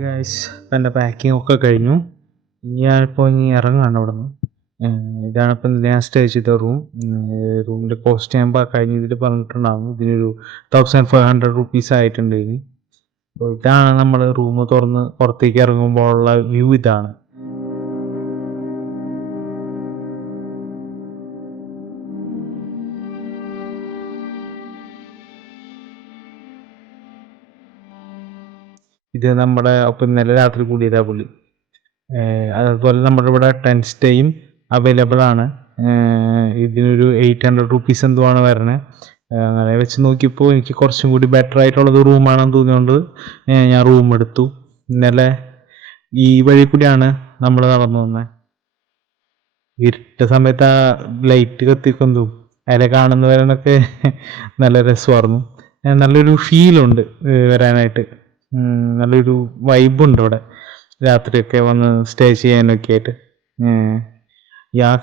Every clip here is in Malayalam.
ഗൈസ്, ഇപ്പം എൻ്റെ പാക്കിംഗ് ഒക്കെ കഴിഞ്ഞു. ഇനി ഇറങ്ങുകയാണ് അവിടെ നിന്ന്. ഇതാണിപ്പം ഞാൻ സ്റ്റേ ചെയ്ത റൂമിൻ്റെ കോസ്റ്റ് ഞാൻ കഴിഞ്ഞ ഇതിൽ പറഞ്ഞിട്ടുണ്ടാകും. ഇതിനൊരു 1500 റുപ്പീസ് ആയിട്ടുണ്ട്. ഇനി അപ്പോൾ ഇതാണ് നമ്മൾ റൂം തുറന്ന് പുറത്തേക്ക് ഇറങ്ങുമ്പോഴുള്ള വ്യൂ. ഇതാണ് ഇത് നമ്മുടെ ഒപ്പം ഇന്നലെ രാത്രി കൂടിയതാ പുള്ളി. അതുപോലെ നമ്മുടെ ഇവിടെ 10 സ്റ്റേയും അവൈലബിൾ ആണ്. ഇതിനൊരു 800 റുപ്പീസ് എന്തോ ആണ് വരണേ. അങ്ങനെ വെച്ച് നോക്കിയപ്പോൾ എനിക്ക് കുറച്ചും കൂടി ബെറ്റർ ആയിട്ടുള്ളത് റൂമാണെന്ന് തോന്നിയോണ്ട് ഞാൻ റൂം എടുത്തു. ഇന്നലെ ഈ വഴി കൂടിയാണ് നമ്മൾ നടന്നു വന്നത്. ഇരുട്ട സമയത്ത് ആ ലൈറ്റ് കത്തിക്കുന്നതും അതിലെ കാണുന്നവരനൊക്കെ നല്ല രസമായിരുന്നു. നല്ലൊരു ഫീലുണ്ട് വരാനായിട്ട്. നല്ലൊരു വൈബുണ്ട് ഇവിടെ രാത്രിയൊക്കെ വന്ന് സ്റ്റേ ചെയ്യാനൊക്കെ ആയിട്ട്.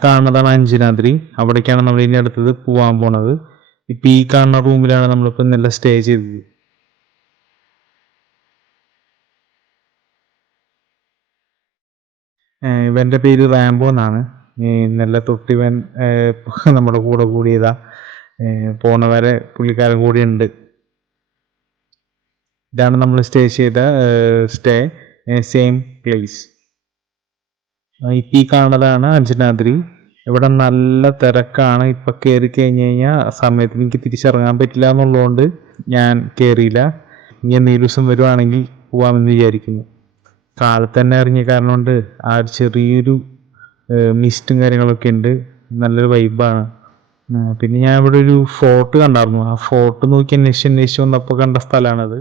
കാണുന്നതാണ് അഞ്ചനാദ്രി. അവിടേക്കാണ് നമ്മൾ ഇനി അടുത്തത് പോകാൻ പോണത്. ഇപ്പം ഈ കാണുന്ന റൂമിലാണ് നമ്മളിപ്പോൾ ഇന്നലെ സ്റ്റേ ചെയ്തത്. ഇവൻ്റെ പേര് റാംബോ എന്നാണ്. ഇന്നലെ തൊട്ടിവൻ നമ്മുടെ കൂടെ കൂടിയതാ. പോണവരെ പുള്ളിക്കാരൻ കൂടി ഉണ്ട്. ഇതാണ് നമ്മൾ സ്റ്റേ ചെയ്ത സെയിം പ്ലേസ്. ഇപ്പം ഈ കാണുന്നതാണ് അഞ്ചനാദ്രി. ഇവിടെ നല്ല തിരക്കാണ്. ഇപ്പം കയറി കഴിഞ്ഞ് കഴിഞ്ഞാൽ സമയത്തിന് എനിക്ക് തിരിച്ചിറങ്ങാൻ പറ്റില്ല എന്നുള്ളതുകൊണ്ട് ഞാൻ കയറിയില്ല. ഇനി എന്തെങ്കിലും ദിവസം വരുവാണെങ്കിൽ പോവാമെന്ന് വിചാരിക്കുന്നു. കാലത്ത് തന്നെ ഇറങ്ങിയ കാരണം കൊണ്ട് ആ ഒരു ചെറിയൊരു മിസ്റ്റും കാര്യങ്ങളൊക്കെ ഉണ്ട്. നല്ലൊരു വൈബാണ്. പിന്നെ ഞാൻ ഇവിടെ ഒരു ഫോർട്ട് കണ്ടായിരുന്നു. ആ ഫോർട്ട് നോക്കി അന്വേഷിച്ച് വന്നപ്പോൾ കണ്ട സ്ഥലമാണത്.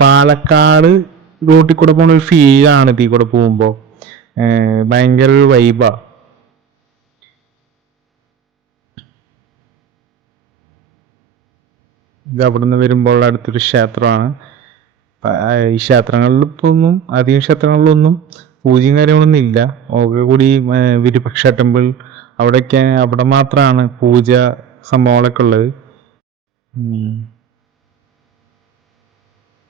പാലക്കാട് റോട്ടിൽ കൂടെ പോകുന്ന ഒരു ഫീലാണ് ഇതിൽ കൂടെ പോകുമ്പോൾ. ഭയങ്കര ഒരു വൈബാ. ഇത് അവിടെ നിന്ന് വരുമ്പോൾ അടുത്തൊരു ക്ഷേത്രമാണ്. ഈ ക്ഷേത്രങ്ങളിൽ ഇപ്പോൾ അധികം ക്ഷേത്രങ്ങളിലൊന്നും പൂജയും കാര്യങ്ങളൊന്നും ഇല്ല. ഒക്കെ കൂടി വിരുപക്ഷ ടെമ്പിൾ അവിടെ മാത്രമാണ് പൂജ സംഭവങ്ങളൊക്കെ ഉള്ളത്.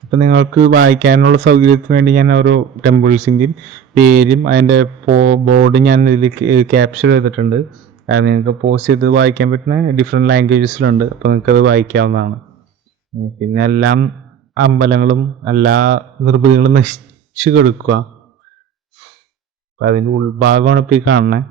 ഇപ്പം നിങ്ങൾക്ക് വായിക്കാനുള്ള സൗകര്യത്തിന് വേണ്ടി ഞാൻ ഓരോ ടെമ്പിൾസിൻ്റെയും പേരും അതിൻ്റെ ബോർഡ് ഞാൻ ഇതിൽ ക്യാപ്ചർ ചെയ്തിട്ടുണ്ട്. നിങ്ങൾക്ക് പോസ്റ്റ് ചെയ്ത് വായിക്കാൻ പറ്റുന്ന ഡിഫറെൻറ്റ് ലാംഗ്വേജസിലുണ്ട്. അപ്പോൾ നിങ്ങൾക്കത് വായിക്കാവുന്നതാണ്. പിന്നെ എല്ലാം അമ്പലങ്ങളും എല്ലാ നിർമ്മിതികളും നശിച്ചു കിടക്കുക. അപ്പം അതിൻ്റെ ഉൾഭാഗമാണ് ഇപ്പോൾ ഈ കാണുന്നത്.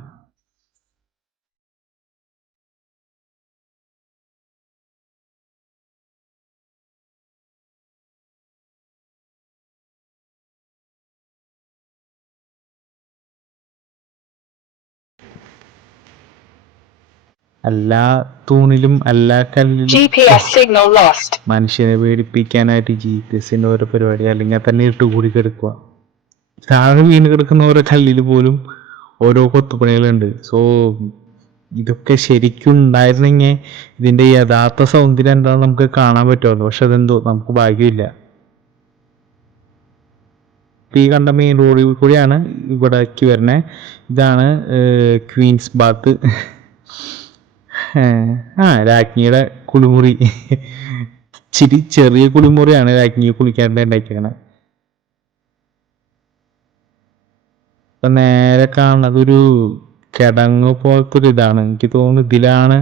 എല്ലാ തൂണിലും എല്ലാ കല്ലിലും മനുഷ്യനെ പേടിപ്പിക്കാനായിട്ട് GPS ഓരോ പരിപാടി, അല്ലെങ്കിൽ തന്നെ ഇട്ടുകൂടി കിടക്കുക. താഴെ വീണ് കിടക്കുന്ന ഓരോ കല്ലിൽ പോലും ഓരോ കൊത്തുപണികളുണ്ട്. സോ ഇതൊക്കെ ശരിക്കും ഉണ്ടായിരുന്നെങ്കിൽ ഇതിൻ്റെ യഥാർത്ഥ സൗന്ദര്യം എന്താണെന്ന് നമുക്ക് കാണാൻ പറ്റുമല്ലോ. പക്ഷെ അതെന്തോ നമുക്ക് ഭാഗ്യമില്ല. ഈ കണ്ട മെയിൻ റോഡിൽ കൂടിയാണ് ഇവിടേക്ക് വരുന്നത്. ഇതാണ് ക്വീൻസ് ബാത്ത്. രാജ്ഞിയുടെ കുളിമുറി. ചെറിയ കുളിമുറിയാണ് രാജ്ഞി കുളിക്കാണ്ട് ഉണ്ടാക്കിയേക്കണത്. ഇപ്പം നേരെ കാണുന്നത് ഒരു കിടങ്ങ് പോലത്തെ ഒരു ഇതാണ്. എനിക്ക് തോന്നുന്നു ഇതിലാണ്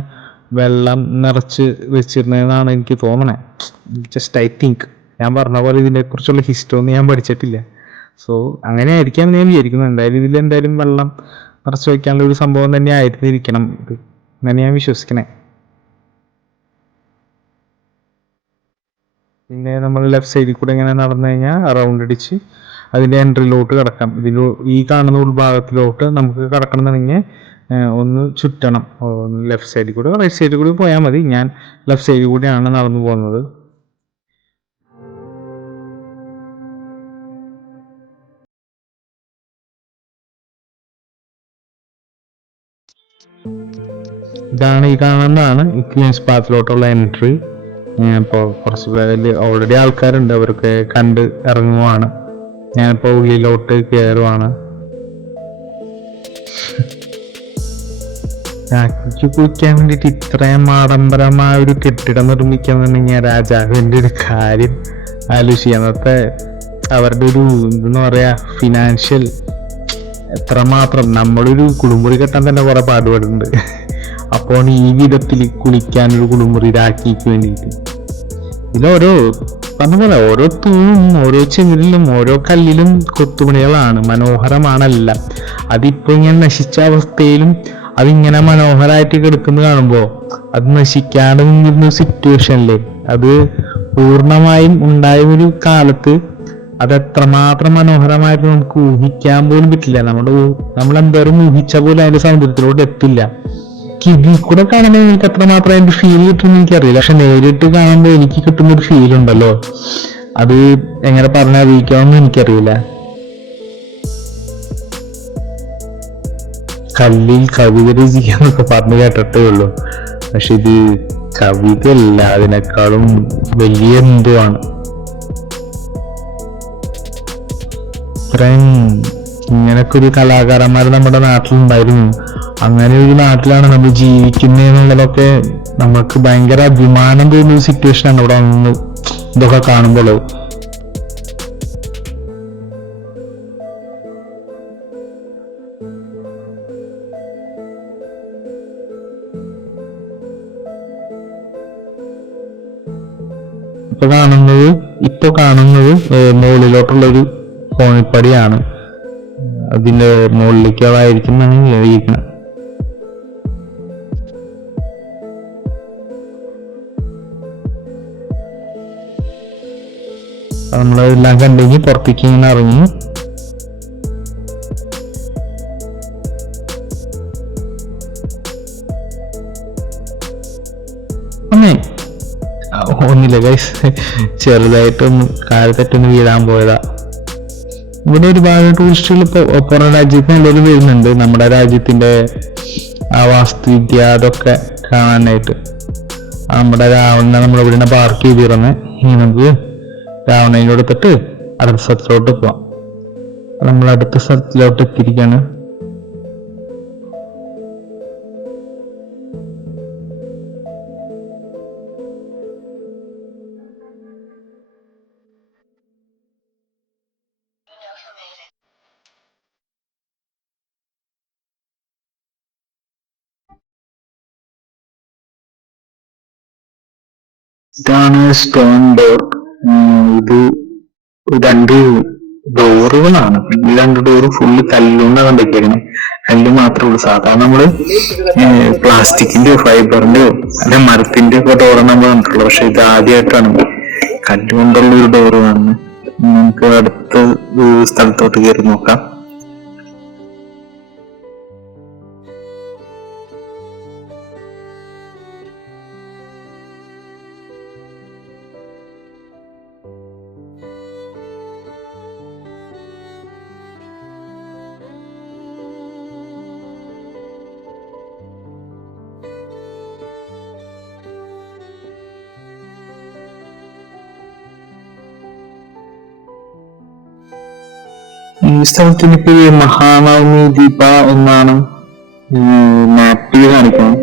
വെള്ളം നിറച്ച് വെച്ചിരുന്നതെന്നാണ് എനിക്ക് തോന്നണേ. Just I think. ഞാൻ പറഞ്ഞ പോലെ ഇതിനെക്കുറിച്ചുള്ള ഹിസ്റ്ററി ഒന്നും ഞാൻ പഠിച്ചിട്ടില്ല. സോ അങ്ങനെ ആയിരിക്കാം ഞാൻ വിചാരിക്കുന്നു. ഇതിലെന്തായാലും വെള്ളം നിറച്ച് വയ്ക്കാനുള്ള ഒരു സംഭവം തന്നെ ആയിരുന്നിരിക്കണം ഇത്. അങ്ങനെ ഞാൻ വിശ്വസിക്കണേ. പിന്നെ നമ്മൾ ലെഫ്റ്റ് സൈഡിൽ കൂടെ ഇങ്ങനെ നടന്നു കഴിഞ്ഞാൽ റൗണ്ട് അടിച്ച് അതിൻ്റെ എൻട്രിയിലോട്ട് കിടക്കാം. ഈ കാണുന്ന ഉൾഭാഗത്തിലോട്ട് നമുക്ക് കിടക്കണമെന്നുണ്ടെങ്കിൽ ഒന്ന് ചുറ്റണം. ലെഫ്റ്റ് സൈഡിൽ കൂടെ റൈറ്റ് സൈഡിൽ കൂടി പോയാൽ മതി. ഞാൻ ലെഫ്റ്റ് സൈഡിൽ കൂടിയാണ് നടന്നു പോകുന്നത്. ഈ കാണുന്നതാണ് ക്വീൻസ് ബാത്തിലോട്ടുള്ള എൻട്രി. ഞാനിപ്പോൾ കുറച്ച് പേരിൽ ഓൾറെഡി ആൾക്കാരുണ്ട്, അവരൊക്കെ കണ്ട് ഇറങ്ങുവാണ്. ഞാനിപ്പോൾ ഉള്ളിലോട്ട് കയറുവാണ്. രാജ്ഞിക്ക് കുളിക്കാൻ വേണ്ടിയിട്ട് ഇത്രയും ആഡംബരമായ ഒരു കെട്ടിടം നിർമ്മിക്കാന്നുണ്ടെങ്കിൽ രാജാവിൻ്റെ ഒരു കാര്യം ആലോചിക്കുക. അന്നത്തെ അവരുടെ ഒരു എന്താ പറയാ ഫിനാൻഷ്യൽ എത്രമാത്രം. നമ്മളൊരു കുളിമുറി കെട്ടാൻ തന്നെ കുറെ പാടുപെടുന്നുണ്ട്. അപ്പോൾ ഈ വിധത്തിൽ കുളിക്കാനൊരു കുളിമുറി രാജ്ഞിക്ക് വേണ്ടിയിട്ട് ഇതോരോ പറഞ്ഞ പോലെ ഓരോ തൂണും ഓരോ ചെവിലും ഓരോ കല്ലിലും കൊത്തുപണികളാണ്, മനോഹരമാണല്ല. അതിപ്പോ ഇങ്ങനെ നശിച്ച അവസ്ഥയിലും അതിങ്ങനെ മനോഹരമായിട്ട് കിടക്കുന്നത് കാണുമ്പോ അത് നശിക്കാതെ നിന്നിരുന്ന സിറ്റുവേഷനിലെ അത് പൂർണ്ണമായും ഉണ്ടായ ഒരു കാലത്ത് അത് എത്രമാത്രം മനോഹരമായിട്ട് നമുക്ക് ഊഹിക്കാൻ പോലും പറ്റില്ല. നമ്മൾ എന്തോരം ഊഹിച്ച പോലും അതിന്റെ സൗന്ദര്യത്തിലോട്ട് എത്തില്ല. ഇതിൽ കൂടെ കാണുമ്പോൾ എനിക്ക് എത്രമാത്രം അതിന്റെ ഫീൽ കിട്ടുമെന്ന് എനിക്കറിയില്ല. പക്ഷെ നേരിട്ട് കാണുമ്പോൾ എനിക്ക് കിട്ടുന്ന ഒരു ഫീൽ ഉണ്ടല്ലോ, അത് എങ്ങനെ പറഞ്ഞറിയിക്കാമെന്ന് എനിക്കറിയില്ല. കല്ലിൽ കവിത രചിക്കാന്നൊക്കെ പറഞ്ഞു കേട്ടിട്ടേ ഉള്ളൂ. പക്ഷെ ഇത് കവിതയല്ല, അതിനേക്കാളും വലിയ എന്തോ ആണ്. ഇത്രയും ഇങ്ങനൊക്കെ ഒരു കലാകാരന്മാർ നമ്മുടെ നാട്ടിലുണ്ടായിരുന്നു. അങ്ങനെ ഒരു നാട്ടിലാണ് നമ്മൾ ജീവിക്കുന്നതെന്നുള്ളതൊക്കെ നമുക്ക് ഭയങ്കര അഭിമാനം തോന്നുന്ന സിറ്റുവേഷനാണ് ഇവിടെ വന്ന് ഇതൊക്കെ കാണുമ്പോൾ. ഇപ്പൊ കാണുന്നത് മുകളിലോട്ടുള്ളൊരു കോണിപ്പടിയാണ്. അതിന്റെ മുകളിലേക്ക് അതായിരിക്കും എഴുതിയിരിക്കുന്നത്. നമ്മളതെല്ലാം കണ്ടെങ്കിൽ പുറത്തേക്ക് ഇങ്ങനെ ഇറങ്ങി ഒന്നില്ല ഗൈസ്, ചെറുതായിട്ടൊന്ന് കാലത്തെറ്റൊന്ന് വീഴാൻ പോയതാ. ഇവിടെ ഒരുപാട് ടൂറിസ്റ്റുകൾ ഇപ്പൊ പുറം രാജ്യത്ത് നല്ലൊരു വരുന്നുണ്ട് നമ്മുടെ രാജ്യത്തിന്റെ ആ വാസ്തുവിദ്യ അതൊക്കെ കാണാനായിട്ട്. നമ്മുടെ രാവണനെ നമ്മൾ ഇവിടെ പാർക്ക് ചെയ്തിരുന്നേ. ഇനി നമുക്ക് രാവണനെ എടുത്തിട്ട് അടുത്ത സ്ഥലത്തിലോട്ട് പോവാം. നമ്മൾ അടുത്ത സ്ഥലത്തിലോട്ട് എത്തിയിരിക്കാണ്. ഇതാണ് സ്റ്റോൺ ഡോർ. ഇത് രണ്ട് ഡോറുകളാണ്. ഈ രണ്ട് ഡോറും ഫുള്ള് കല്ലുകൊണ്ടാണ് കണ്ടിരിക്കുന്നത്. കല്ല് മാത്രമേ ഉള്ളൂ. സാധാരണ നമ്മള് പ്ലാസ്റ്റിക്കിന്റെയോ ഫൈബറിന്റെയോ അല്ലെ മരത്തിന്റെ ഒക്കെ ഡോറാണ് നമ്മൾ കണ്ടിട്ടുള്ളത്. പക്ഷെ ഇത് ആദ്യമായിട്ടാണ് കല്ലുകൊണ്ടുള്ള ഒരു ഡോറ് കാണുന്നത്. നമുക്ക് അടുത്ത സ്ഥലത്തോട്ട് കയറി നോക്കാം. ഈ സ്ഥലത്തിന് പേര് മഹാനവമി ദീപ എന്നാണ് മാപ്പിൽ കാണിക്കുന്നത്.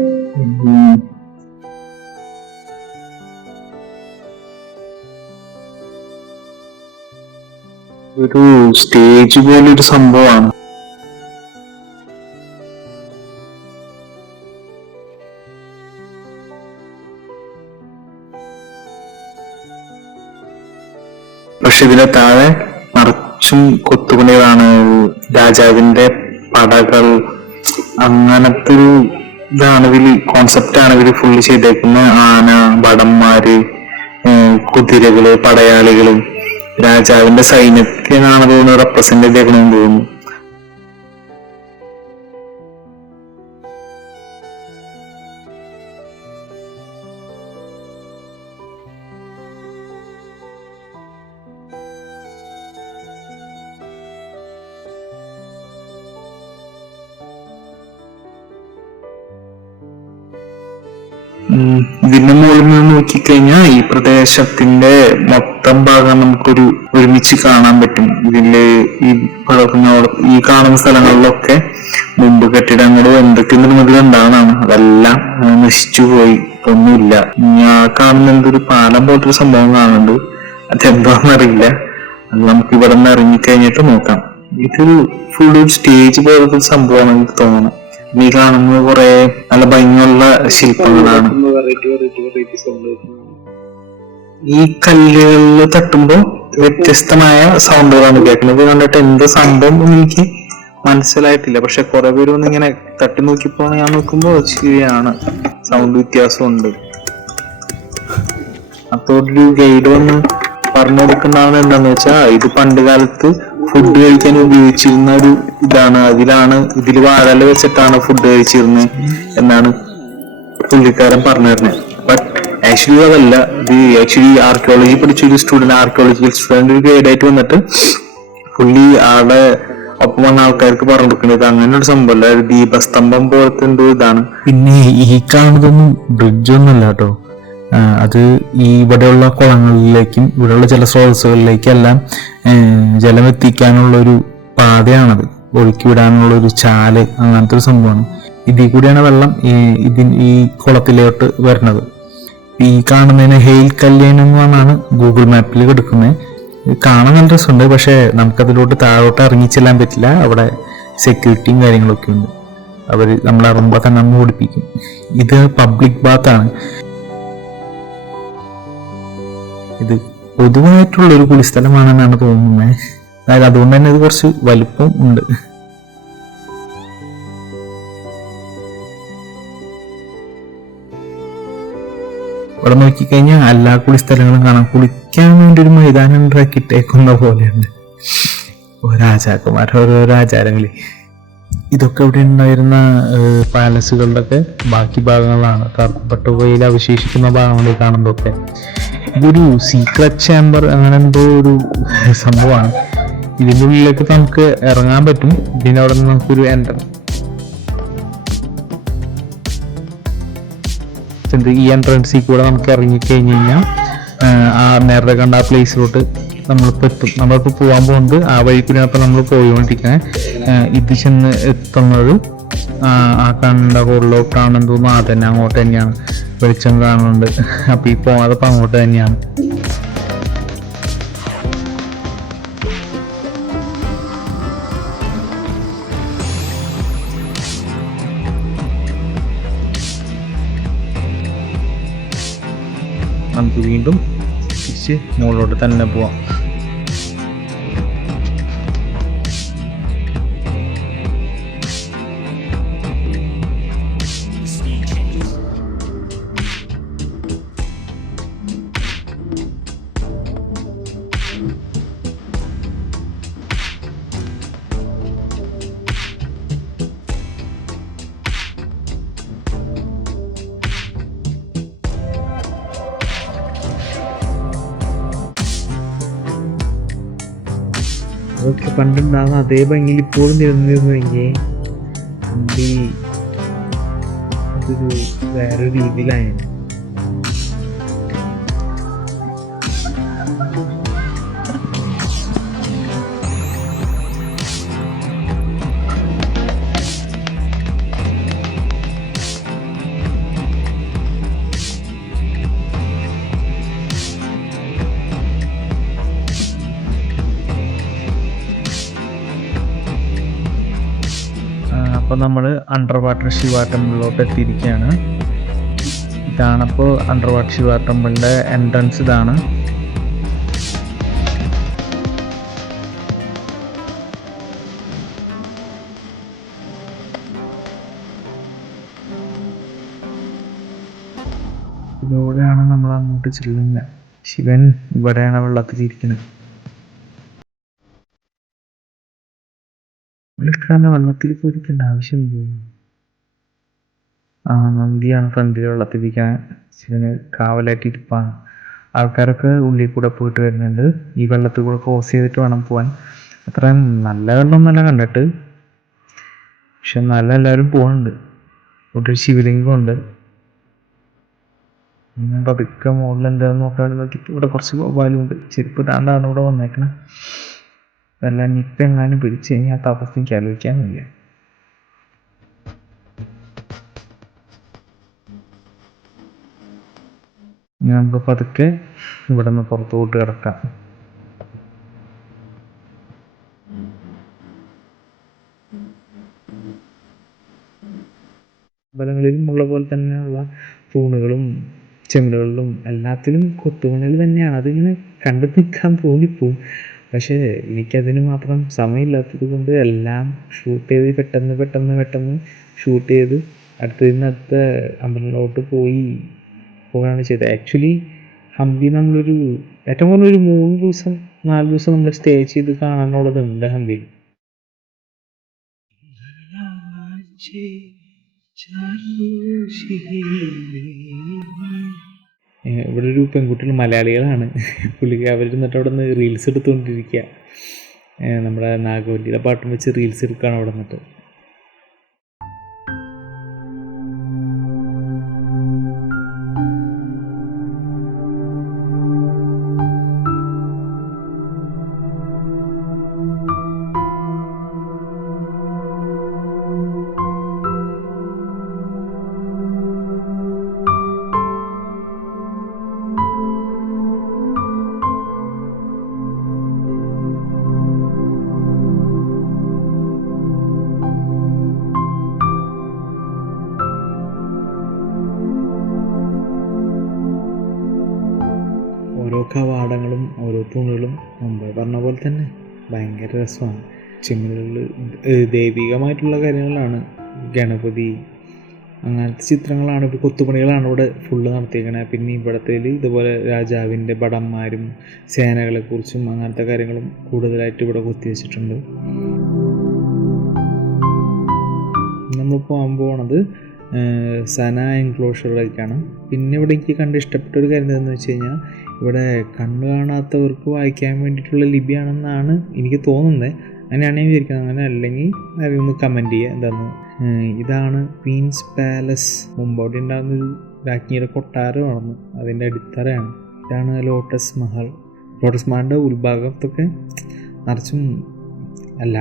ഒരു സ്റ്റേജ് പോലെ ഒരു സംഭവമാണ്. പക്ഷെ ഇതിന്റെ താഴെ നിറച്ചും കൊത്തുപണികളാണ്. രാജാവിന്റെ പടകൾ അങ്ങനത്തെ ഒരു ഇതാണ് ഇതിൽ, കോൺസെപ്റ്റാണ് ഇതിൽ ഫുള്ള് ചെയ്തേക്കുന്ന. ആന, ഭടന്മാര്, കുതിരകള്, പടയാളികള്, രാജാവിന്റെ സൈന്യത്തിനാണ് തോന്നുന്നു റെപ്രസെന്റ് ചെയ്തേക്കണമെന്ന് തോന്നുന്നു. ഇതിന്റെ മുകളിൽ നിന്ന് നോക്കിക്കഴിഞ്ഞാൽ ഈ പ്രദേശത്തിന്റെ മൊത്തം ഭാഗം നമുക്ക് നമുക്കൊരു ഒരുമിച്ച് കാണാൻ പറ്റും. ഇതില് ഈ ഈ കാണുന്ന സ്ഥലങ്ങളിലൊക്കെ മുമ്പ് കെട്ടിടങ്ങൾ എന്തൊക്കെ നിർമ്മിതി ഉണ്ടാകുന്നതാണ്. അതെല്ലാം നശിച്ചു പോയി, ഒന്നുമില്ല. ഞാൻ കാണുന്ന എന്തൊരു പാലം പോലത്തെ സംഭവം കാണുന്നുണ്ട്, അതെന്താണെന്നറിയില്ല. അത് നമുക്ക് ഇവിടെ നിന്ന് ഇറങ്ങിക്കഴിഞ്ഞിട്ട് നോക്കാം. ഇതൊരു ഫുൾ സ്റ്റേജ് പോലത്തെ സംഭവമാണ് എനിക്ക് തോന്നുന്നത്. ഈ കാണുന്നത് കുറെ നല്ല ഭംഗിയുള്ള ശില്പങ്ങളാണ്. ഈ കല്ലുകളിൽ തട്ടുമ്പോൾ വ്യത്യസ്തമായ സൗണ്ടുകളാണ് കേൾക്കുന്നത്. ഇത് കണ്ടിട്ട് എന്ത് സംഭവം എനിക്ക് മനസ്സിലായിട്ടില്ല. പക്ഷെ കുറെ പേരൊന്നും ഇങ്ങനെ തട്ടി നോക്കിപ്പോ ഞാൻ നോക്കുമ്പോ ശരിയാണ്, സൗണ്ട് വ്യത്യാസമുണ്ട്. അത്തോടൊരു ഗൈഡ് വന്ന് പറഞ്ഞു കൊടുക്കുന്നതാണ് എന്താന്ന് വെച്ചാ, ഇത് പണ്ട് കാലത്ത് ഫുഡ് കഴിക്കാൻ ഉപയോഗിച്ചിരുന്ന ഒരു ഇതാണ്. ഇതിൽ വാഴല വെച്ചിട്ടാണ് ഫുഡ് കഴിച്ചിരുന്നത് എന്നാണ് പുള്ളിക്കാരൻ പറഞ്ഞു തരുന്നത്. ബട്ട് ആക്ച്വലി അതല്ല. ഇത് ആക്ച്വലി ആർക്കിയോളജി പഠിച്ചൊരു സ്റ്റുഡന്റ്, ആർക്കിയോളജിക്കൽ സ്റ്റുഡന്റ് ഒരു ഗൈഡായിട്ട് വന്നിട്ട് പുള്ളി ആടെ ഒപ്പം വന്ന ആൾക്കാർക്ക് പറഞ്ഞു കൊടുക്കുന്നത് അങ്ങനെ ഒരു സംഭവമല്ല, ഒരു ദീപസ്തംഭം പോലത്തെ എന്തോ ഇതാണ്. പിന്നെ ഈ കാണുന്നതൊന്നും ബ്രിഡ്ജൊന്നുമല്ല കേട്ടോ. അത് ഈ ഇവിടെയുള്ള കുളങ്ങളിലേക്കും ഇവിടെയുള്ള ജലസ്രോതസ്സുകളിലേക്കെല്ലാം ജലം എത്തിക്കാനുള്ളൊരു പാതയാണത്, ഒഴുക്കി വിടാനുള്ളൊരു ചാല്, അങ്ങനത്തെ ഒരു സംഭവമാണ്. ഇതിൽ കൂടിയാണ് വെള്ളം ഈ കുളത്തിലോട്ട് വരുന്നത്. ഈ കാണുന്നതിന് ഹെയിൽ കല്യാൺ എന്നാണ് ഗൂഗിൾ മാപ്പിൽ എടുക്കുന്നത്. കാണാൻ നല്ല രസമുണ്ട്, പക്ഷെ നമുക്കതിലോട്ട് താഴോട്ട് ഇറങ്ങിച്ചെല്ലാൻ പറ്റില്ല. അവിടെ സെക്യൂരിറ്റിയും കാര്യങ്ങളൊക്കെ ഉണ്ട്. അവർ നമ്മൾ ഇറങ്ങുമ്പോൾ തന്നെ നമ്മൾ ഓടിപ്പിക്കും. ഇത് പബ്ലിക് ബാത്താണ്. ഇത് പൊതുവായിട്ടുള്ള ഒരു കുളിസ്ഥലമാണെന്നാണ് തോന്നുന്നത്. അതായത് അതുകൊണ്ട് തന്നെ ഇത് കുറച്ച് വലുപ്പം ഉണ്ട്. ഇവിടെ നോക്കിക്കഴിഞ്ഞാൽ എല്ലാ കുളിസ്ഥലങ്ങളും കാണാം. കുളിക്കാൻ വേണ്ടി ഒരു മൈതാനം ഉണ്ടാക്കിയിട്ടേക്കുന്ന പോലെയുണ്ട്. ഓരോ ആചാരങ്ങള്. ഇതൊക്കെ ഇവിടെ ഉണ്ടായിരുന്ന പാലസുകളുടെ ഒക്കെ ബാക്കി ഭാഗങ്ങളാണ്. പട്ടുകയിൽ അവശേഷിക്കുന്ന ഭാഗങ്ങളിൽ കാണുന്നതൊക്കെ ഇതൊരു സീക്രട്ട് ചേംബർ അങ്ങനെ എന്തോ ഒരു സംഭവമാണ്. ഇതിൻ്റെ ഉള്ളിലേക്ക് നമുക്ക് ഇറങ്ങാൻ പറ്റും. ഇതിൻ്റെ അവിടെ നിന്ന് നമുക്കൊരു ഈ എൻട്രൻസിൽ കൂടെ നമുക്ക് ഇറങ്ങിക്കഴിഞ്ഞ് കഴിഞ്ഞാൽ ആ നേരത്തെ കണ്ട ആ പ്ലേസിലോട്ട് നമ്മളിപ്പോൾ എത്തും. നമ്മളിപ്പോൾ പോകാൻ പോകുന്നത് ആ വഴി കൂടിയാണ് ഇപ്പോൾ നമ്മൾ പോയിക്കൊണ്ടിരിക്കുന്നത്. ഇത് ചെന്ന് എത്തുന്നത് ആ കണ്ട റോഡിലോട്ടാണെന്ന് തോന്നുന്നു. ആ തന്നെ അങ്ങോട്ട് തന്നെയാണ്, വെളിച്ചം കാണുന്നുണ്ട്. അപ്പം ഈ പോകാതപ്പോൾ അങ്ങോട്ട് തന്നെയാണ്. നമുക്ക് വീണ്ടും തിരിച്ച് മുകളിലോട്ട് തന്നെ പോവാം. അതൊക്കെ പണ്ടുണ്ടാകുന്ന അതേ ഭംഗിയിൽ ഇപ്പോഴും നിലനിന്നിരുന്നെങ്കിൽ അതൊരു വേറൊരു രീതിയിലായിരുന്നു. അപ്പോൾ നമ്മൾ അണ്ടർ വാട്ടർ ശിവ ടെമ്പിളിലോട്ട് എത്തിയിരിക്കുകയാണ്. ഇതാണപ്പോൾ അണ്ടർ വാട്ടർ ശിവ ടെമ്പിളിൻ്റെ എൻട്രൻസ്. ഇതാണ്. ഇതോടെയാണ് നമ്മൾ അങ്ങോട്ട് ചെല്ലുന്നത്. ശിവൻ ഇവിടെയാണ് വെള്ളത്തിലിരിക്കുന്നത്. വെള്ളത്തിൽ പോയിരിക്കേണ്ട ആവശ്യം തോന്നുന്നു. നന്ദിയാണ് ഫ്രണ്ടിൽ വെള്ളത്തിരിക്കാൻ. ശിവന് കാവലായിട്ട് ഇരിപ്പാണ്. ആൾക്കാരൊക്കെ ഉള്ളിൽ കൂടെ പോയിട്ട് വരുന്നുണ്ട്. ഈ വെള്ളത്തിൽ കൂടെ ക്രോസ് ചെയ്തിട്ട് വേണം പോകാൻ. അത്രയും നല്ല വെള്ളമൊന്നുമല്ല കണ്ടിട്ട്, പക്ഷെ നല്ല എല്ലാവരും പോകുന്നുണ്ട്. ഇവിടെ ഒരു ശിവലിംഗമുണ്ട്. പതുക്കെ മുകളിൽ എന്താണെന്ന് നോക്കാൻ വേണ്ടി നോക്കി. ഇവിടെ കുറച്ച് വലുണ്ട്, ചെരുപ്പ് ഇടാണ്ടാണ് ഇവിടെ വന്നേക്കണം. അല്ല നിപ്പ എങ്ങാനും പിടിച്ച് കഴിഞ്ഞാൽ ആ അവസ്ഥ എനിക്ക് ആലോചിക്കാൻ വയ്യ. നമുക്ക് പതുക്കെ ഇവിടെ നിന്ന് പുറത്തോട്ട് കിടക്കാം. അമ്പലങ്ങളിലും ഉള്ള പോലെ തന്നെയുള്ള തൂണുകളും ചെമിലുകളിലും എല്ലാത്തിലും കൊത്തുപണികൾ തന്നെയാണ്. അതിങ്ങനെ കണ്ടു നിൽക്കാൻ തോന്നിപ്പോവും. പക്ഷേ എനിക്കതിന് മാത്രം സമയമില്ലാത്തത് കൊണ്ട് എല്ലാം ഷൂട്ട് ചെയ്ത് പെട്ടെന്ന് ഷൂട്ട് ചെയ്ത് അടുത്ത അമ്പലത്തിലോട്ട് പോവുകയാണ് ചെയ്തത്. ആക്ച്വലി ഹംപി നമ്മളൊരു ഏറ്റവും കുറഞ്ഞ ഒരു 3 ദിവസം 4 ദിവസം നമ്മൾ സ്റ്റേ ചെയ്ത് കാണാനുള്ളതുണ്ട് ഹംപിയിൽ. ഇവിടെ ഒരു പെൺകുട്ടികൾ മലയാളികളാണ്. അവരിരുന്നിട്ട് അവിടെ നിന്ന് റീൽസ് എടുത്തുകൊണ്ടിരിക്കുക. നമ്മുടെ നാഗവല്ലിയുടെ പാട്ടും വെച്ച് റീൽസ് എടുക്കുകയാണ് അവിടെ നിന്നിട്ട്. ഓരോ കവാടങ്ങളും ഓരോ തൂണുകളും മുമ്പേ പറഞ്ഞ പോലെ തന്നെ ഭയങ്കര രസമാണ്. ചെമ്മിലുകളിൽ ദൈവികമായിട്ടുള്ള കാര്യങ്ങളാണ്. ഗണപതി അങ്ങനത്തെ ചിത്രങ്ങളാണ്, ഇപ്പോൾ കൊത്തുപണികളാണ് ഇവിടെ ഫുള്ള് നടത്തിയിരിക്കണത്. പിന്നെ ഇവിടത്തേൽ ഇതുപോലെ രാജാവിൻ്റെ ഭടന്മാരും സേനകളെക്കുറിച്ചും അങ്ങനത്തെ കാര്യങ്ങളും കൂടുതലായിട്ട് ഇവിടെ കൊത്തി വെച്ചിട്ടുണ്ട്. നമ്മൾ പോകണത് സന എൻക്ലോഷറിലേക്കാണ്. പിന്നെ ഇവിടെ എനിക്ക് കണ്ട് ഇഷ്ടപ്പെട്ട ഒരു കാര്യം എന്താണെന്ന് വെച്ച് കഴിഞ്ഞാൽ, ഇവിടെ കണ്ണു കാണാത്തവർക്ക് വായിക്കാൻ വേണ്ടിയിട്ടുള്ള ലിപിയാണെന്നാണ് എനിക്ക് തോന്നുന്നത്. അങ്ങനെയാണ് ഞാൻ വിചാരിക്കുന്നത്. അങ്ങനെ അല്ലെങ്കിൽ അതൊന്ന് കമൻറ്റ് ചെയ്യുക. എന്താണെന്ന് ഇതാണ് ക്വീൻസ് പാലസ്. മുമ്പോട്ട് ഉണ്ടാകുന്നൊരു രാജ്ഞിയുടെ കൊട്ടാരമാണെന്ന്, അതിൻ്റെ അടിത്തറയാണ്. ഇതാണ് ലോട്ടസ് മഹൽ. ലോട്ടസ് മഹലിൻ്റെ ഉൾഭാഗത്തൊക്കെ നിറച്ചും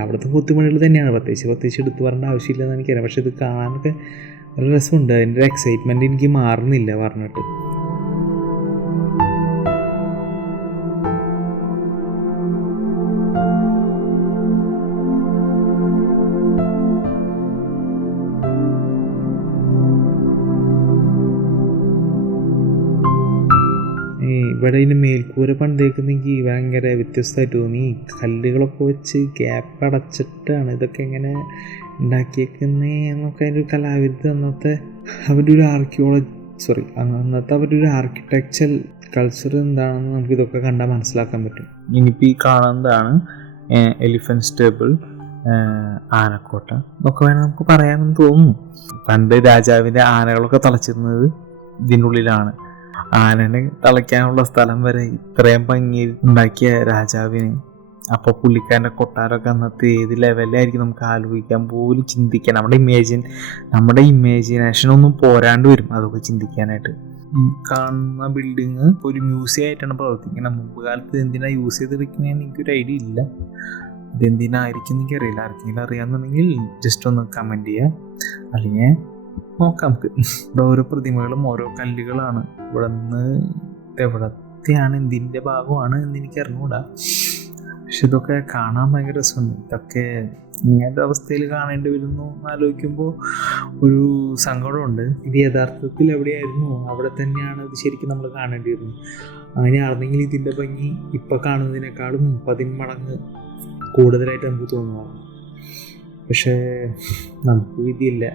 അവിടുത്തെ കൊത്തുപണികൾ തന്നെയാണ്. പ്രത്യേകിച്ച് എടുത്ത് പറയേണ്ട ആവശ്യമില്ലെന്ന് എനിക്കറിയാം. പക്ഷെ ഇത് കാണാനൊക്കെ ഒരു രസമുണ്ട്. അതിൻ്റെ ഒരു എക്സൈറ്റ്മെൻറ്റ് എനിക്ക് മാറുന്നില്ല പറഞ്ഞിട്ട്. ഇവിടെ ഇതിൻ്റെ മേൽക്കൂര പണിതേക്കുന്നെങ്കിൽ ഭയങ്കര വ്യത്യസ്തമായിട്ട് തോന്നി. ഈ കല്ലുകളൊക്കെ വെച്ച് ഗ്യാപ്പ് അടച്ചിട്ടാണ് ഇതൊക്കെ എങ്ങനെ ഉണ്ടാക്കിയേക്കുന്നേ എന്നൊക്കെ അതിൻ്റെ ഒരു കലാവിരുദ്ധ അന്നത്തെ അവരുടെ ഒരു അന്നത്തെ അവരുടെ ഒരു ആർക്കിടെക്ചർ കൾച്ചർ എന്താണെന്ന് നമുക്കിതൊക്കെ കണ്ടാൽ മനസ്സിലാക്കാൻ പറ്റും. ഇനിയിപ്പോൾ ഈ കാണുന്നതാണ് എലിഫൻറ്റ് സ്റ്റേബിൾ, ആനക്കോട്ട എന്നൊക്കെ വേണം നമുക്ക് പറയാമെന്ന് തോന്നുന്നു. പണ്ട് രാജാവിൻ്റെ ആനകളൊക്കെ തളച്ചിരുന്നത് ഇതിൻ്റെ ഉള്ളിലാണ്. ആനനെ തളയ്ക്കാനുള്ള സ്ഥലം വരെ ഇത്രയും ഭംഗി ഉണ്ടാക്കിയ രാജാവിന് അപ്പോൾ പുള്ളിക്കാരൻ്റെ കൊട്ടാരമൊക്കെ അന്നത്തെ ഏത് ലെവലിലായിരിക്കും നമുക്ക് ആലോചിക്കാൻ പോലും ചിന്തിക്കാൻ നമ്മുടെ ഇമാജിനേഷനൊന്നും പോരാണ്ട് വരും അതൊക്കെ ചിന്തിക്കാനായിട്ട്. ഈ കാണുന്ന ബിൽഡിങ് ഒരു മ്യൂസിയം ആയിട്ടാണ് പ്രവർത്തിക്കുന്നത്. മുമ്പ് കാലത്ത് എന്തിനാണ് യൂസ് ചെയ്തിരിക്കുന്നതെന്ന് എനിക്കൊരു ഐഡിയ ഇല്ല. ഇതെന്തിനായിരിക്കും എനിക്കറിയില്ല. ആർക്കെങ്കിലും അറിയാമെന്നുണ്ടെങ്കിൽ ജസ്റ്റ് ഒന്ന് കമൻറ്റ് ചെയ്യുക, അല്ലെങ്കിൽ നോക്കാം നമുക്ക്. ഇവിടെ ഓരോ പ്രതിമകളും ഓരോ കല്ലുകളാണ്. ഇവിടെ നിന്ന് എവിടത്തെയാണ് എന്തിൻ്റെ ഭാഗമാണ് എന്ന് എനിക്ക് അറിഞ്ഞുകൂടാ. പക്ഷെ ഇതൊക്കെ കാണാൻ ഭയങ്കര രസമുണ്ട്. ഇതൊക്കെ ഇങ്ങനത്തെ അവസ്ഥയിൽ കാണേണ്ടി വരുന്നു എന്നാലോചിക്കുമ്പോൾ ഒരു സങ്കടമുണ്ട്. ഇത് യഥാർത്ഥത്തിൽ എവിടെയായിരുന്നു അവിടെ തന്നെയാണ് ഇത് ശരിക്കും നമ്മൾ കാണേണ്ടി വരുന്നത്. അങ്ങനെയാണെങ്കിൽ ഇതിൻ്റെ ഭംഗി ഇപ്പം കാണുന്നതിനേക്കാളും 10 മടങ്ങ് കൂടുതലായിട്ട് നമുക്ക് തോന്നുക. പക്ഷേ നമുക്ക് വിധിയില്ല.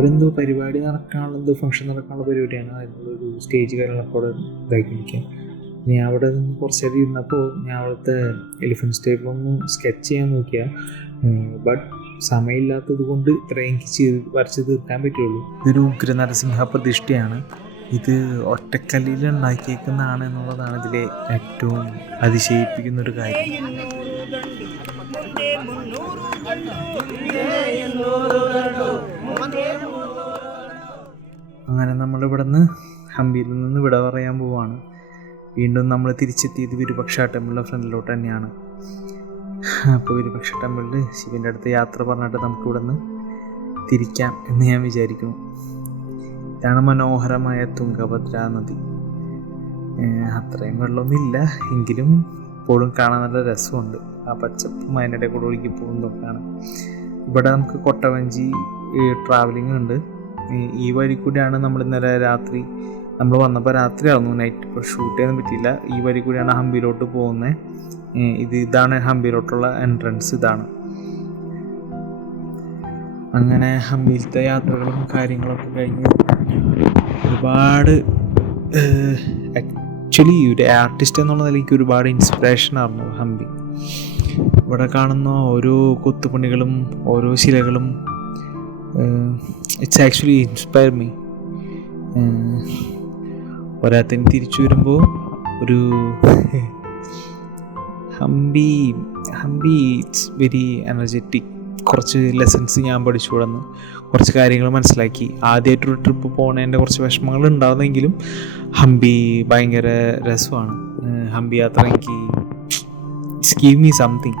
ഇവിടെ എന്തോ പരിപാടി നടക്കാനുള്ള എന്തോ ഫംഗ്ഷൻ നടക്കാനുള്ള പരിപാടിയാണ്. അതിനുള്ളൊരു സ്റ്റേജ് കാര്യങ്ങളൊക്കെ അവിടെ ഇതാക്കിയിരിക്കുക. ഞാൻ അവിടെ നിന്ന് കുറച്ച് നേരം ഇരുന്നപ്പോൾ ഞാൻ അവിടുത്തെ എലിഫൻറ്റ് സ്റ്റേബിളൊന്ന് സ്കെച്ച് ചെയ്യാൻ നോക്കിയാൽ ബട്ട് സമയമില്ലാത്തത് കൊണ്ട് ഇത്രയും എനിക്ക് വരച്ച് തീർക്കാൻ പറ്റുള്ളൂ. ഇതൊരു ഉഗ്രനരസിംഹ പ്രതിഷ്ഠയാണ്. ഇത് ഒറ്റക്കല്ലിൽ ഉണ്ടാക്കിയേക്കുന്നതാണ് എന്നുള്ളതാണ് ഇതിലെ ഏറ്റവും അതിശയിപ്പിക്കുന്നൊരു കാര്യം. അങ്ങനെ നമ്മളിവിടെ നിന്ന് ഹംപിയിൽ നിന്ന് വിട പറയാൻ പോവാണ്. വീണ്ടും നമ്മൾ തിരിച്ചെത്തിയത് വിരുപക്ഷ ടെമ്പിളിൻ്റെ ഫ്രണ്ടിലോട്ട് തന്നെയാണ്. അപ്പോൾ വിരുപക്ഷ ടെമ്പിളിൽ ശിവൻ്റെ അടുത്ത് യാത്ര പറഞ്ഞിട്ട് നമുക്കിവിടെ നിന്ന് തിരിക്കാം എന്ന് ഞാൻ വിചാരിക്കുന്നു. ഇതാണ് മനോഹരമായ തുംഗഭദ്ര നദി. അത്രയും വെള്ളമൊന്നുമില്ല എങ്കിലും ഇപ്പോഴും കാണാൻ നല്ല രസമുണ്ട്. ആ പച്ചപ്പും അതിനിടെ കൂടെ ഒഴുകി പോകുന്നതൊക്കെയാണ്. ഇവിടെ നമുക്ക് കൊട്ടവഞ്ചി ട്രാവലിംഗ് ഉണ്ട്. ഈ വഴി കൂടിയാണ് നമ്മൾ ഇന്നലെ രാത്രി നമ്മൾ വന്നപ്പോൾ രാത്രിയായിരുന്നു, നൈറ്റ് ഇപ്പോൾ ഷൂട്ട് ചെയ്യാൻ പറ്റിയില്ല. ഈ വഴി കൂടിയാണ് ഹംപിയിലോട്ട് പോകുന്നത്. ഇതാണ് ഹംപിയിലോട്ടുള്ള എൻട്രൻസ്. ഇതാണ്. അങ്ങനെ ഹംപിയിലത്തെ യാത്രകളും കാര്യങ്ങളൊക്കെ കഴിഞ്ഞ് ഒരുപാട് ആക്ച്വലി ഒരു ആർട്ടിസ്റ്റ് എന്നുള്ള നിലയ്ക്ക് ഒരുപാട് ഇൻസ്പിറേഷനായിരുന്നു ഹംപി. ഇവിടെ കാണുന്ന ഓരോ കൊത്തുപണികളും ഓരോ ശിലകളും ഇറ്റ്സ് ആക്ച്വലി ഇൻസ്പയർ മീ. ഒരാത്തിന് തിരിച്ചു വരുമ്പോൾ ഒരു ഹംപി ഇറ്റ്സ് വെരി എനർജറ്റിക്. കുറച്ച് ലെസൺസ് ഞാൻ പഠിച്ചു കൊടുന്ന്, കുറച്ച് കാര്യങ്ങൾ മനസ്സിലാക്കി. ആദ്യമായിട്ടൊരു ട്രിപ്പ് പോകുന്നതിൻ്റെ കുറച്ച് വിഷമങ്ങൾ ഉണ്ടാകുന്നെങ്കിലും ഹംപി ഭയങ്കര രസമാണ്. ഹംപി യാത്ര എനിക്ക് ഇറ്റ്സ് ഗീവ് മീ സംതിങ്.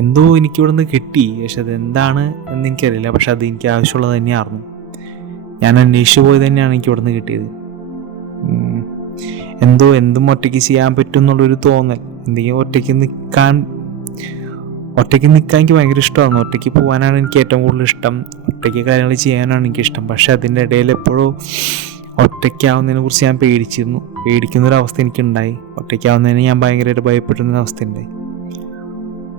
എന്തോ എനിക്കിവിടെ നിന്ന് കിട്ടി, പക്ഷെ അതെന്താണ് എന്ന് എനിക്കറിയില്ല. പക്ഷെ അത് എനിക്ക് ആവശ്യമുള്ളത് തന്നെയായിരുന്നു. ഞാൻ അന്വേഷിച്ചു പോയത് തന്നെയാണ് എനിക്ക് ഇവിടെ നിന്ന് കിട്ടിയത്. എന്തും ഒറ്റയ്ക്ക് ചെയ്യാൻ പറ്റും എന്നുള്ളൊരു തോന്നൽ. എന്തെങ്കിലും ഒറ്റയ്ക്ക് നിൽക്കാൻ എനിക്ക് ഭയങ്കര ഇഷ്ടമാണ്. ഒറ്റയ്ക്ക് പോകാനാണ് എനിക്ക് ഏറ്റവും കൂടുതൽ ഇഷ്ടം. ഒറ്റയ്ക്ക് കാര്യങ്ങൾ ചെയ്യാനാണ് എനിക്കിഷ്ടം. പക്ഷെ അതിൻ്റെ ഇടയിൽ എപ്പോഴും ഒറ്റയ്ക്കാവുന്നതിനെ കുറിച്ച് ഞാൻ പേടിക്കുന്നൊരവസ്ഥ എനിക്കുണ്ടായി. ഒറ്റയ്ക്കാവുന്നതിന് ഞാൻ ഭയങ്കരമായിട്ട് ഭയപ്പെടുന്നൊരവസ്ഥ ഉണ്ടായി.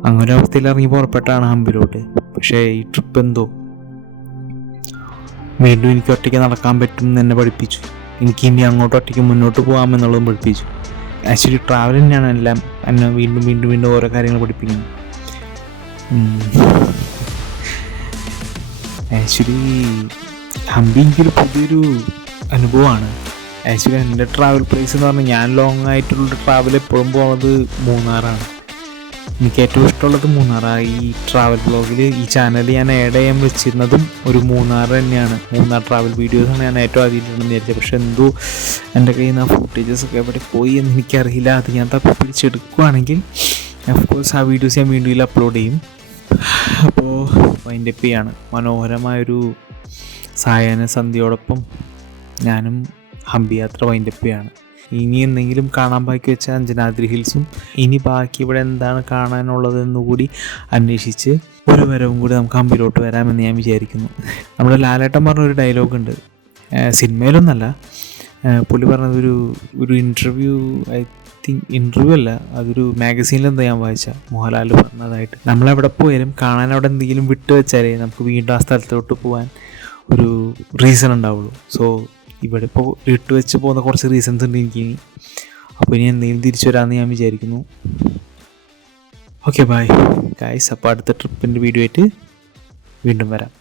അങ്ങനെ അവസ്ഥയിൽ ഇറങ്ങി പുറപ്പെട്ടാണ് ഹംപിയിലോട്ട്. പക്ഷേ ഈ ട്രിപ്പ് എന്തോ വീണ്ടും എനിക്ക് ഒറ്റയ്ക്ക് നടക്കാൻ പറ്റും എന്ന് എന്നെ പഠിപ്പിച്ചു. എനിക്ക് ഇനി അങ്ങോട്ട് ഒറ്റയ്ക്ക് മുന്നോട്ട് പോകാമെന്നുള്ളതും പഠിപ്പിച്ചു. ആക്ച്വലി ട്രാവൽ തന്നെയാണ് എന്നെ വീണ്ടും ഓരോ കാര്യങ്ങൾ പഠിപ്പിക്കുന്നത്. ആക്ച്വലി ഹംപി എനിക്കൊരു പുതിയൊരു അനുഭവമാണ്. ആക്ച്വലി എൻ്റെ ട്രാവൽ പ്ലേസ് എന്ന് പറഞ്ഞാൽ ഞാൻ ലോങ് ആയിട്ടുള്ള ട്രാവൽ എപ്പോഴും പോകുന്നത് മൂന്നാറാണ്. എനിക്ക് ഏറ്റവും ഇഷ്ടമുള്ളത് മൂന്നാറാണ്. ഈ ട്രാവൽ ബ്ലോഗിൽ ഈ ചാനൽ ഞാൻ ആഡ് ചെയ്യാൻ വെച്ചിരുന്നതും ഒരു മൂന്നാർ തന്നെയാണ്. മൂന്നാർ ട്രാവൽ വീഡിയോസാണ് ഞാൻ ഏറ്റവും ആദ്യം വിചാരിച്ചത്. പക്ഷെ എന്തോ എൻ്റെ കയ്യിൽ നിന്ന് ആ ഫുട്ടേജസ് ഒക്കെ എവിടെ പോയി എന്ന് എനിക്കറിയില്ല. അത് ഞാൻ തപ്പി പിടിച്ചെടുക്കുകയാണെങ്കിൽ ഓഫ്കോഴ്സ് ആ വീഡിയോസ് ഞാൻ വീഡിയോയിൽ അപ്ലോഡ് ചെയ്യും. അപ്പോൾ വൈൻഡപ്പ് ചെയ്യാണ്. മനോഹരമായൊരു സായാഹ്ന സന്ധ്യയോടൊപ്പം ഞാനും ഹംപി യാത്ര വൈൻഡപ്പ് ചെയ്യാണ്. ഇനി എന്തെങ്കിലും കാണാൻ ബാക്കി വെച്ച അഞ്ജനാദ്രി ഹിൽസും ഇനി ബാക്കി ഇവിടെ എന്താണ് കാണാനുള്ളതെന്നുകൂടി അന്വേഷിച്ച് ഒരു വരവും കൂടി നമുക്ക് ഹംപിയിലോട്ട് വരാമെന്ന് ഞാൻ വിചാരിക്കുന്നു. നമ്മുടെ ലാലേട്ടൻ പറഞ്ഞൊരു ഡയലോഗുണ്ട്, സിനിമയിലൊന്നല്ല, പുള്ളി പറഞ്ഞത് ഒരു ഇൻ്റർവ്യൂ, ഐ തിങ്ക് ഇൻ്റർവ്യൂ അല്ല, അതൊരു മാഗസീനിലെന്താ ഞാൻ വായിച്ച മോഹൻലാൽ പറഞ്ഞതായിട്ട്. നമ്മളെവിടെ പോയാലും കാണാൻ അവിടെ എന്തെങ്കിലും വിട്ടു വെച്ചാലേ നമുക്ക് വീണ്ടും ആ സ്ഥലത്തോട്ട് പോകാൻ ഒരു റീസൺ ഉണ്ടാവുള്ളൂ. സോ ഇവിടെ ഇപ്പോൾ ഇട്ട് വെച്ച് പോകുന്ന കുറച്ച് റീസൺസ് ഉണ്ട് എനിക്ക്. അപ്പോൾ ഇനി എന്തെങ്കിലും തിരിച്ചു വരാമെന്ന് ഞാൻ വിചാരിക്കുന്നു. Okay bye guys. അപ്പോൾ അടുത്ത ട്രിപ്പിൻ്റെ വീഡിയോ ആയിട്ട് വീണ്ടും വരാം.